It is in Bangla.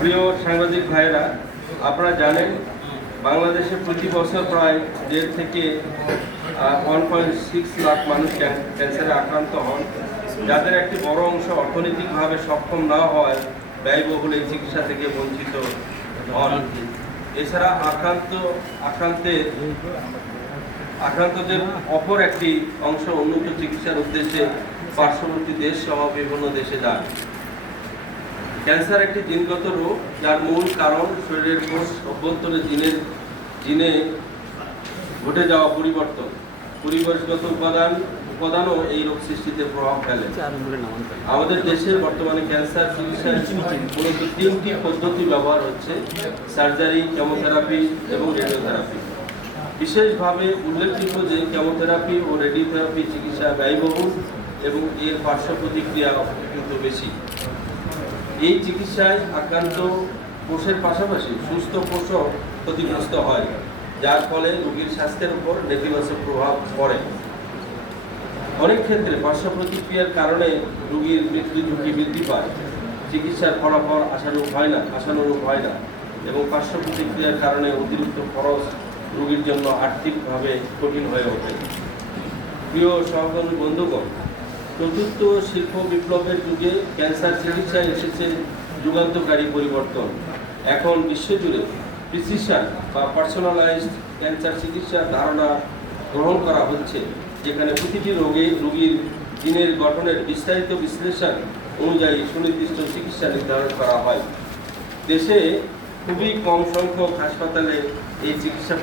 প্রিয় সাংবাদিক ভাইয়েরা, আপনারা জানেন বাংলাদেশে প্রতি বছর প্রায় 1.5 থেকে 1.6 লাখ মানুষ ক্যান্সারে আক্রান্ত হন, যাদের একটি বড় অংশ অর্থনৈতিকভাবে সক্ষম না হওয়ায় ব্যয়বহুল এই চিকিৎসা থেকে বঞ্চিত হন। এছাড়া আক্রান্তদের অপর একটি অংশ উন্নত চিকিৎসার উদ্দেশ্যে পার্শ্ববর্তী দেশ সহ বিভিন্ন দেশে যান। ক্যান্সার একটি জিনগত রোগ, যার মূল কারণ শরীরের কোষ অভ্যন্তরে জিনে ঘটে যাওয়া পরিবর্তন। পরিবেশগত উপাদানও এই রোগ সৃষ্টিতে প্রভাব ফেলে। আমাদের দেশে বর্তমানে ক্যান্সার চিকিৎসার মূলত 3টি পদ্ধতি ব্যবহার হচ্ছে: সার্জারি, কেমোথেরাপি এবং রেডিওথেরাপি। বিশেষভাবে উল্লেখযোগ্য যে কেমোথেরাপি ও রেডিওথেরাপি চিকিৎসা ব্যয়বহুল এবং এর পার্শ্ব প্রতিক্রিয়া কিন্তু বেশি। এই চিকিৎসায় আক্রান্ত কোষের পাশাপাশি সুস্থ কোষও ক্ষতিগ্রস্ত হয়, যার ফলে রোগীর স্বাস্থ্যের উপর নেতিবাচক প্রভাব পড়ে। অনেক ক্ষেত্রে পার্শ্ব প্রতিক্রিয়ার কারণে রোগীর মৃত্যু ঝুঁকি বৃদ্ধি পায়, চিকিৎসার ফলাফল আশানুরূপ হয় না এবং পার্শ্ব প্রতিক্রিয়ার কারণে অতিরিক্ত খরচ রোগীর জন্য আর্থিকভাবে কঠিন হয়ে ওঠে। প্রিয় সহকর্মী বন্ধুগণ, চতুর্থ শিল্প বিপ্লবের যুগে ক্যান্সার চিকিৎসায় এসেছে যুগান্তকারী পরিবর্তন। এখন বিশ্বজুড়ে প্রিসিশন বা পার্সোনালাইজড ক্যান্সার চিকিৎসার ধারণা গ্রহণ করা হচ্ছে, যেখানে প্রতিটি রোগীর জিনের গঠনের বিস্তারিত বিশ্লেষণ অনুযায়ী সুনির্দিষ্ট চিকিৎসা নির্ধারণ করা হয়। দেশে খুবই কম সংখ্যক হাসপাতালে এই চিকিৎসা